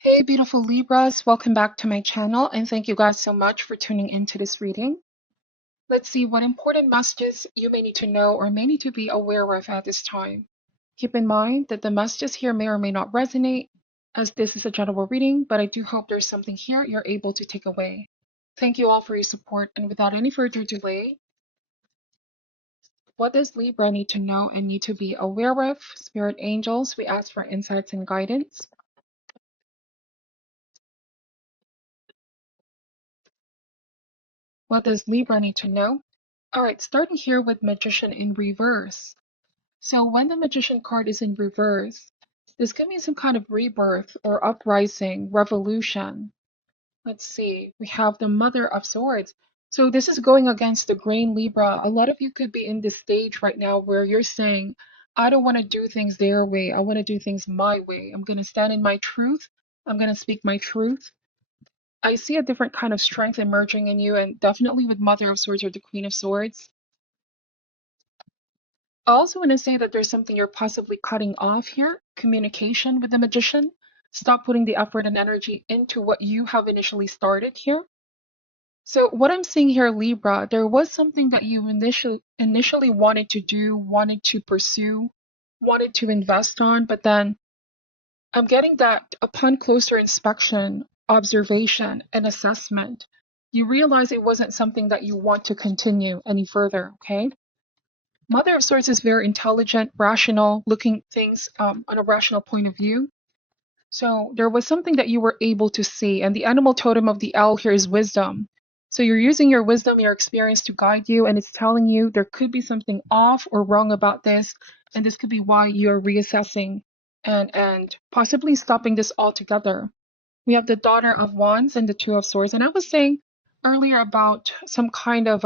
Hey, beautiful Libras, welcome back to my channel, and thank you guys so much for tuning into this reading. Let's see what important messages you may need to know or may need to be aware of at this time. Keep in mind that the messages here may or may not resonate, as this is a general reading, but I do hope there's something here you're able to take away. Thank you all for your support, and without any further delay, what does Libra need to know and need to be aware of? Spirit angels, we ask for insights and guidance. What does Libra need to know? All right, starting here with Magician in reverse. So when the Magician card is in reverse, this could mean some kind of rebirth or uprising, revolution. Let's see, we have the Mother of Swords. So this is going against the grain, Libra. A lot of you could be in this stage right now where you're saying, I don't want to do things their way. I want to do things my way. I'm going to stand in my truth. I'm going to speak my truth. I see a different kind of strength emerging in you, and definitely with Mother of Swords or the Queen of Swords. I also want to say that there's something you're possibly cutting off here, communication with the Magician. Stop putting the effort and energy into what you have initially started here. So what I'm seeing here, Libra, there was something that you initially wanted to do, wanted to pursue, wanted to invest on, but then I'm getting that upon closer inspection, observation, and assessment, you realize it wasn't something that you want to continue any further, okay? Mother of Swords is very intelligent, rational, looking things on a rational point of view. So there was something that you were able to see, and the animal totem of the owl here is wisdom. So you're using your wisdom, your experience to guide you, and it's telling you there could be something off or wrong about this, and this could be why you're reassessing and possibly stopping this altogether. We have the Daughter of Wands and the Two of Swords, and I was saying earlier about some kind of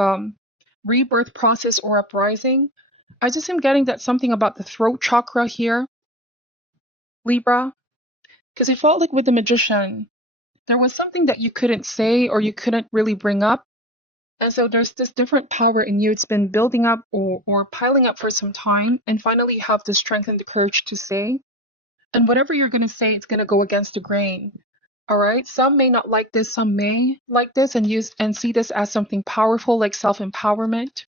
rebirth process or uprising. I just am getting that something about the throat chakra here, Libra, because it felt like with the Magician, there was something that you couldn't say or you couldn't really bring up. And so there's this different power in you. It's been building up or piling up for some time. And finally, you have the strength and the courage to say. And whatever you're going to say, it's going to go against the grain. All right. Some may not like this. Some may like this and use and see this as something powerful, like self-empowerment.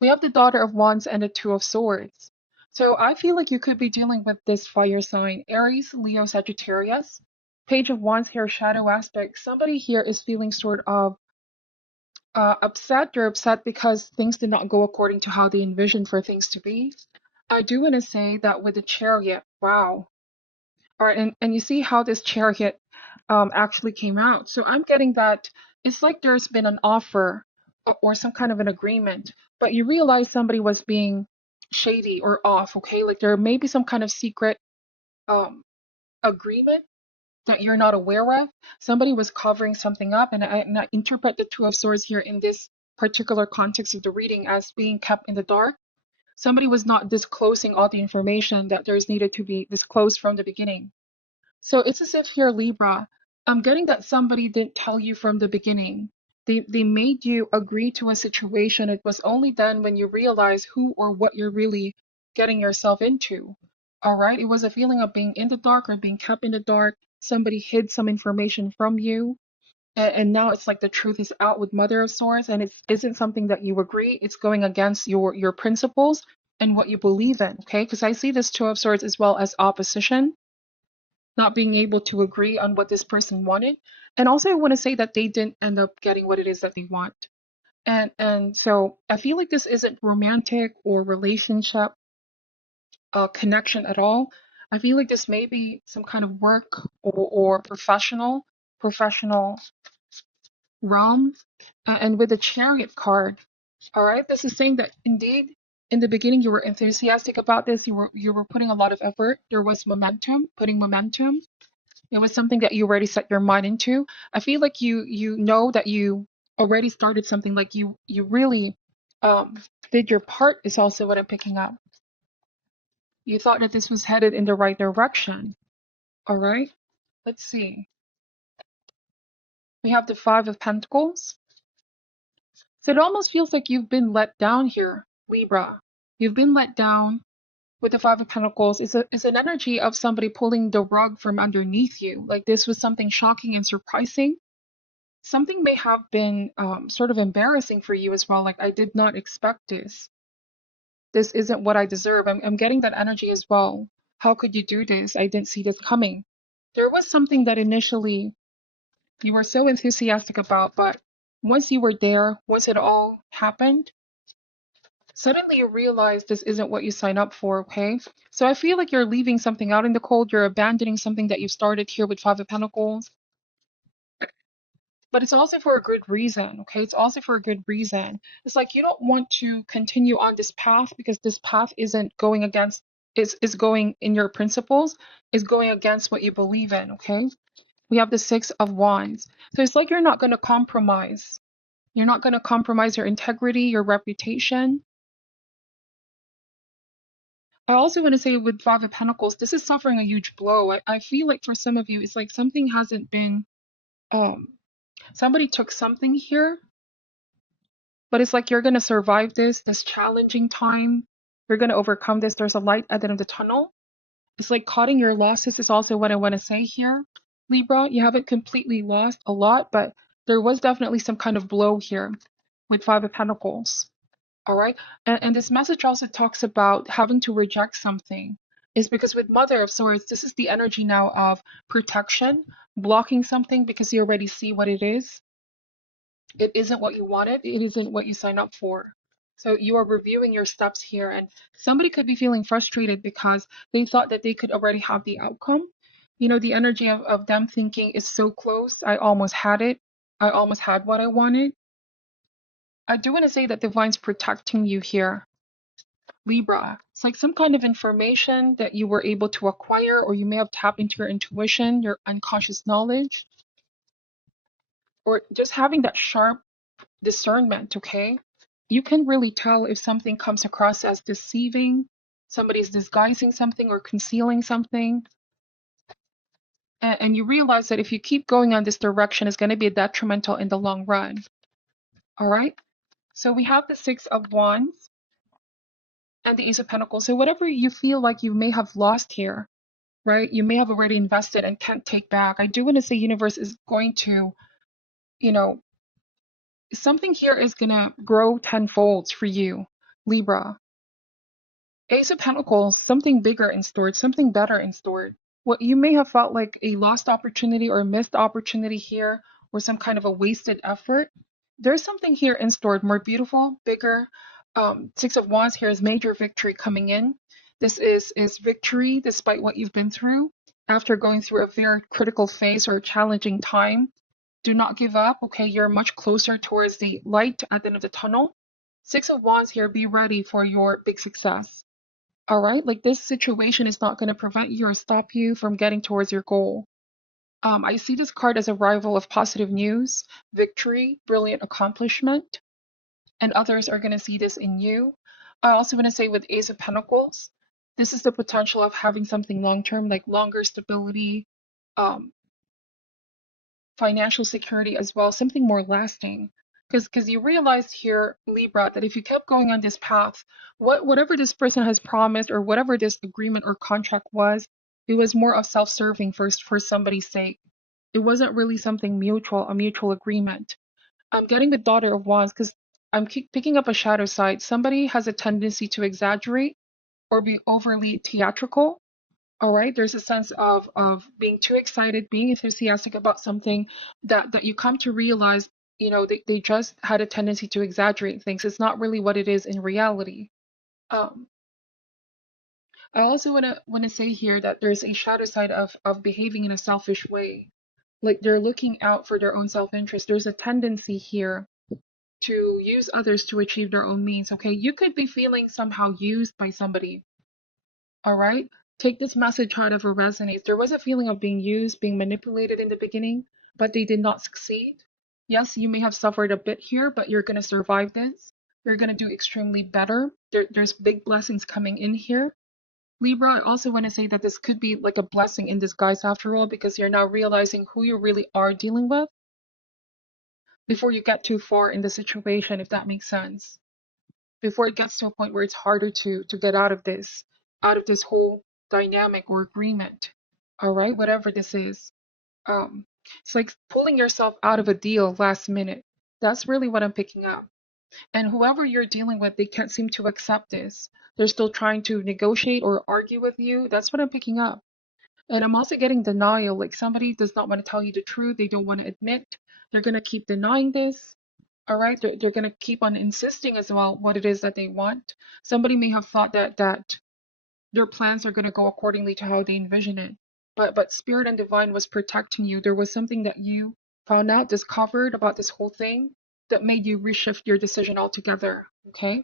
We have the Daughter of Wands and the Two of Swords. So I feel like you could be dealing with this fire sign, Aries, Leo, Sagittarius. Page of Wands here, shadow aspect. Somebody here is feeling sort of upset. They're upset because things did not go according to how they envisioned for things to be. I do want to say that with the Chariot, wow. All right, and you see how this Chariot actually came out. So I'm getting that it's like there's been an offer or some kind of an agreement, but you realize somebody was being shady or off, okay? Like there may be some kind of secret um, agreement that you're not aware of. Somebody was covering something up, and I interpret the Two of Swords here in this particular context of the reading as being kept in the dark. Somebody was not disclosing all the information that there's needed to be disclosed from the beginning. So it's as if here, Libra, I'm getting that somebody didn't tell you from the beginning. They made you agree to a situation. It was only then when you realize who or what you're really getting yourself into. All right. It was a feeling of being in the dark or being kept in the dark. Somebody hid some information from you. And now it's like the truth is out with Mother of Swords, and it isn't something that you agree. It's going against your principles and what you believe in. Okay. Because I see this Two of Swords as well as opposition, not being able to agree on what this person wanted. And also I want to say that they didn't end up getting what it is that they want. And so I feel like this isn't romantic or relationship connection at all. I feel like this may be some kind of work or professional realm. And with the Chariot card, all right, this is saying that indeed in the beginning you were enthusiastic about this. You were putting a lot of effort. There was momentum, putting momentum. It was something that you already set your mind into. I feel like you know that you already started something, like you really um did your part is also what I'm picking up. You thought that this was headed in the right direction. All right. Let's see. We have the Five of Pentacles. So it almost feels like you've been let down here, Libra. You've been let down. with the Five of Pentacles is an energy of somebody pulling the rug from underneath you. Like this was something shocking and surprising. Something may have been sort of embarrassing for you as well. Like, I did not expect this. This isn't what I deserve. I'm getting that energy as well. How could you do this? I didn't see this coming. There was something that initially you were so enthusiastic about, but once you were there, once it all happened, suddenly you realize this isn't what you signed up for, okay? So I feel like you're leaving something out in the cold. You're abandoning something that you started here with Five of Pentacles. But it's also for a good reason, okay? It's also for a good reason. It's like you don't want to continue on this path because this path isn't going against, is going in your principles, is going against what you believe in, okay? We have the Six of Wands. So it's like you're not going to compromise. You're not going to compromise your integrity, your reputation. I also want to say with Five of Pentacles, this is suffering a huge blow. I feel like for some of you, it's like something hasn't been, um, somebody took something here, but it's like you're going to survive this challenging time. You're going to overcome this. There's a light at the end of the tunnel. It's like cutting your losses is also what I want to say here. Libra, you haven't completely lost a lot, but there was definitely some kind of blow here with Five of Pentacles. All right. And this message also talks about having to reject something. Is because with Mother of Swords, this is the energy now of protection, blocking something because you already see what it is. It isn't what you wanted, it isn't what you signed up for. So you are reviewing your steps here, and somebody could be feeling frustrated because they thought that they could already have the outcome. You know, the energy of them thinking is so close. I almost had it. I almost had what I wanted. I do want to say that Divine's protecting you here, Libra. It's like some kind of information that you were able to acquire, or you may have tapped into your intuition, your unconscious knowledge, or just having that sharp discernment, okay? You can really tell if something comes across as deceiving, somebody's disguising something or concealing something. And you realize that if you keep going on this direction, it's going to be detrimental in the long run. All right? So we have the Six of Wands and the Ace of Pentacles. So whatever you feel like you may have lost here, right? You may have already invested and can't take back. I do want to say universe is going to, you know, something here is going to grow tenfold for you, Libra. Ace of Pentacles, something bigger in store, something better in store. What you may have felt like a lost opportunity or a missed opportunity here, or some kind of a wasted effort, there's something here in store, more beautiful, bigger. Six of Wands here is major victory coming in. This is victory despite what you've been through after going through a very critical phase or a challenging time. Do not give up, okay? You're much closer towards the light at the end of the tunnel. Six of Wands here, be ready for your big success. All right, like this situation is not going to prevent you or stop you from getting towards your goal. I see this card as a rival of positive news, victory, brilliant accomplishment, and others are going to see this in you. I also want to say with Ace of Pentacles, this is the potential of having something long term, like longer stability, um, financial security as well, something more lasting. Because you realized here, Libra, that if you kept going on this path, whatever this person has promised or whatever this agreement or contract was, it was more of self-serving first for somebody's sake. It wasn't really something mutual, a mutual agreement. I'm getting the Daughter of Wands because I'm keep picking up a shadow side. Somebody has a tendency to exaggerate or be overly theatrical. All right, there's a sense of being too excited, being enthusiastic about something that you come to realize, you know, they just had a tendency to exaggerate things. It's not really what it is in reality. Um, I also wanna say here that there's a shadow side of behaving in a selfish way. Like they're looking out for their own self-interest. There's a tendency here to use others to achieve their own means. Okay, you could be feeling somehow used by somebody. All right. Take this message however resonates. There was a feeling of being used, being manipulated in the beginning, but they did not succeed. Yes, you may have suffered a bit here, but you're going to survive this. You're going to do extremely better. There's big blessings coming in here. Libra, I also want to say that this could be like a blessing in disguise after all, because you're now realizing who you really are dealing with before you get too far in the situation, if that makes sense. Before it gets to a point where it's harder to get out of this. out of this whole dynamic or agreement. All right, whatever this is. Um, it's like pulling yourself out of a deal last minute. That's really what I'm picking up. And whoever you're dealing with, they can't seem to accept this. They're still trying to negotiate or argue with you. That's what I'm picking up. And I'm also getting denial. Like somebody does not want to tell you the truth. They don't want to admit. They're going to keep denying this. All right. They're going to keep on insisting as well what it is that they want. Somebody may have thought that their plans are going to go accordingly to how they envision it. But Spirit and Divine was protecting you. There was something that you found out, discovered about this whole thing that made you reshift your decision altogether. Okay.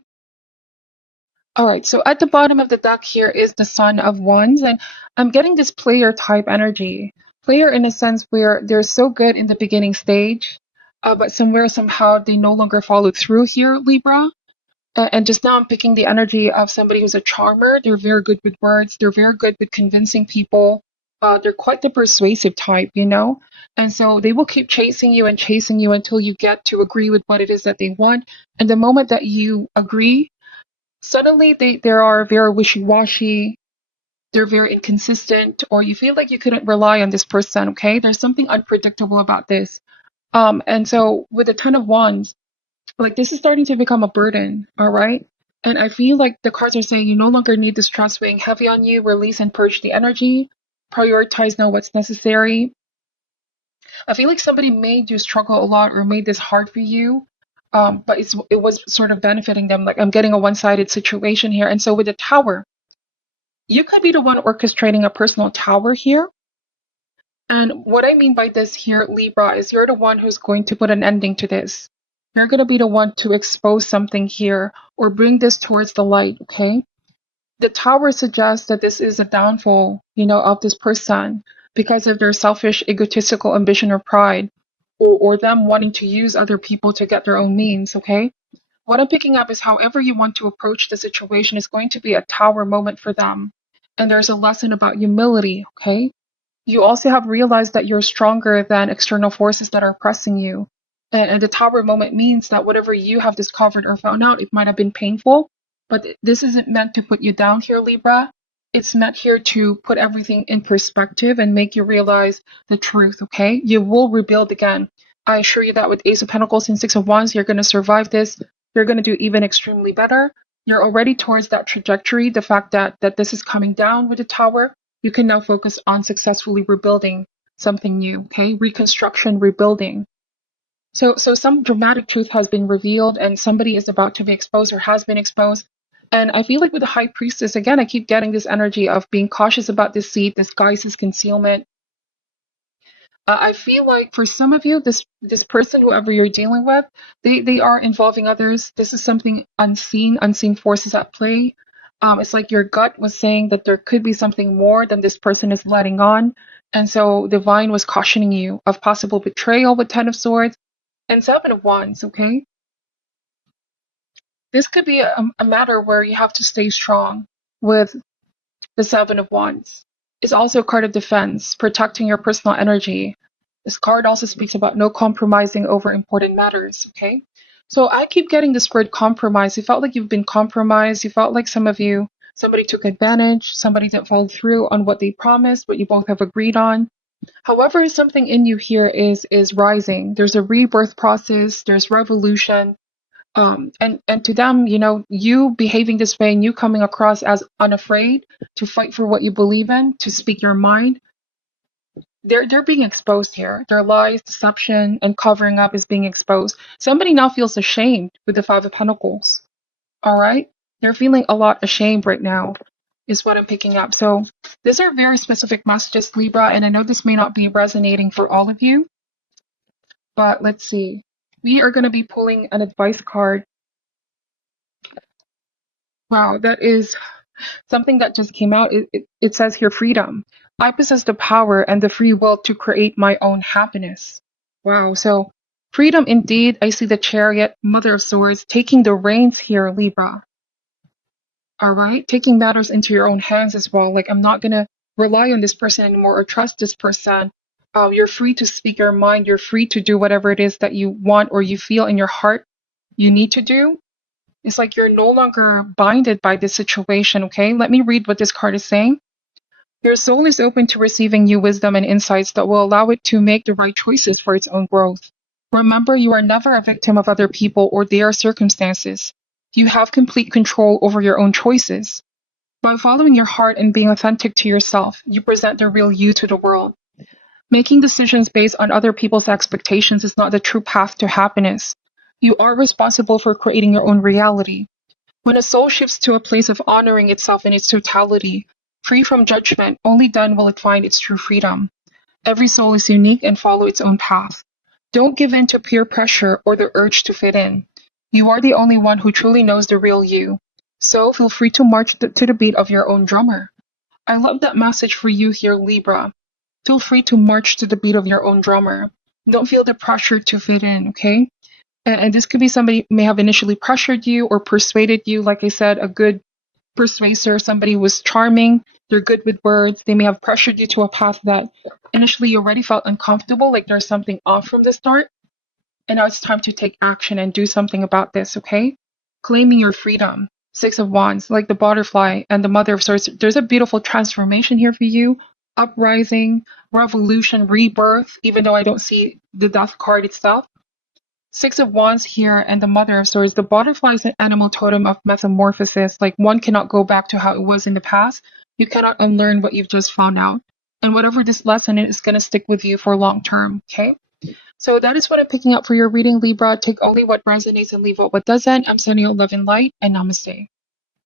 All right, so at the bottom of the deck here is the Sun of Wands, and I'm getting this player type energy. Player in a sense where they're so good in the beginning stage, but somewhere, somehow, they no longer follow through here, Libra. And just now I'm picking the energy of somebody who's a charmer. They're very good with words. They're very good with convincing people. They're quite the persuasive type, you know? And so they will keep chasing you and chasing you until you get to agree with what it is that they want. And the moment that you agree, suddenly they are very wishy-washy, they're very inconsistent, or you feel like you couldn't rely on this person. Okay, there's something unpredictable about this. And so with the Ten of Wands, like this is starting to become a burden. All right, and I feel like the cards are saying you no longer need this trust weighing heavy on you. Release and purge the energy. Prioritize now what's necessary. I feel like somebody made you struggle a lot or made this hard for you, but it was sort of benefiting them. Like I'm getting a one-sided situation here. And so with the Tower, you could be the one orchestrating a personal tower here. And what I mean by this here, Libra, is you're the one who's going to put an ending to this. You're going to be the one to expose something here or bring this towards the light, okay? The Tower suggests that this is a downfall, of this person because of their selfish, egotistical ambition or pride, or them wanting to use other people to get their own means, okay? What I'm picking up is however you want to approach the situation is going to be a tower moment for them. And there's a lesson about humility, okay? You also have realized that you're stronger than external forces that are pressing you. And the tower moment means that whatever you have discovered or found out, it might have been painful, but this isn't meant to put you down here, Libra. It's meant here to put everything in perspective and make you realize the truth, okay? You will rebuild again. I assure you that with Ace of Pentacles and Six of Wands, you're going to survive this. You're going to do even extremely better. You're already towards that trajectory. The fact that this is coming down with the tower, you can now focus on successfully rebuilding something new, okay? Reconstruction, rebuilding. So some dramatic truth has been revealed and somebody is about to be exposed or has been exposed. And I feel like with the High Priestess, again, I keep getting this energy of being cautious about deceit, disguises, concealment. I feel like for some of you, this person, whoever you're dealing with, they are involving others. This is something unseen forces at play. It's like your gut was saying that there could be something more than this person is letting on. And so Divine was cautioning you of possible betrayal with Ten of Swords and Seven of Wands, okay? This could be a matter where you have to stay strong with the Seven of Wands. It's also a card of defense, protecting your personal energy. This card also speaks about no compromising over important matters, okay? So I keep getting this word compromise. You felt like you've been compromised. You felt like somebody took advantage, somebody didn't follow through on what they promised, what you both have agreed on. However, something in you here is rising. There's a rebirth process, there's revolution. And to them, you behaving this way and you coming across as unafraid to fight for what you believe in, to speak your mind, they're being exposed here. Their lies, deception, and covering up is being exposed. Somebody now feels ashamed with the Five of Pentacles. All right? They're feeling a lot ashamed right now, is what I'm picking up. So these are very specific messages, Libra, and I know this may not be resonating for all of you, but let's see. We are going to be pulling an advice card. Wow, that is something that just came out. It says here freedom. I possess the power and the free will to create my own happiness. Wow, so freedom indeed. I see the Chariot, Mother of Swords, taking the reins here, Libra. All right, taking matters into your own hands as well. Like, I'm not going to rely on this person anymore or trust this person. You're free to speak your mind. You're free to do whatever it is that you want or you feel in your heart you need to do. It's like you're no longer binded by this situation, okay? Let me read what this card is saying. Your soul is open to receiving new wisdom and insights that will allow it to make the right choices for its own growth. Remember, you are never a victim of other people or their circumstances. You have complete control over your own choices. By following your heart and being authentic to yourself, you present the real you to the world. Making decisions based on other people's expectations is not the true path to happiness. You are responsible for creating your own reality. When a soul shifts to a place of honoring itself in its totality, free from judgment, only then will it find its true freedom. Every soul is unique and follow its own path. Don't give in to peer pressure or the urge to fit in. You are the only one who truly knows the real you. So feel free to march to the beat of your own drummer. I love that message for you here, Libra. Feel free to march to the beat of your own drummer. Don't feel the pressure to fit in, okay? And this could be somebody may have initially pressured you or persuaded you. Like I said, a good persuaser, somebody who was charming, they're good with words. They may have pressured you to a path that initially you already felt uncomfortable, like there's something off from the start. And now it's time to take action and do something about this, okay? Claiming your freedom. Six of Wands, like the butterfly and the Mother of Swords. There's a beautiful transformation here for you. Uprising, revolution, rebirth, even though I don't see the death card itself. Six of Wands here and the Mother of Swords. The butterfly is an animal totem of metamorphosis. Like one cannot go back to how it was in the past. You cannot unlearn what you've just found out. And whatever this lesson is going to stick with you for long term, okay? So that is what I'm picking up for your reading, Libra. Take only what resonates and leave what doesn't. I'm sending you love and light, and namaste.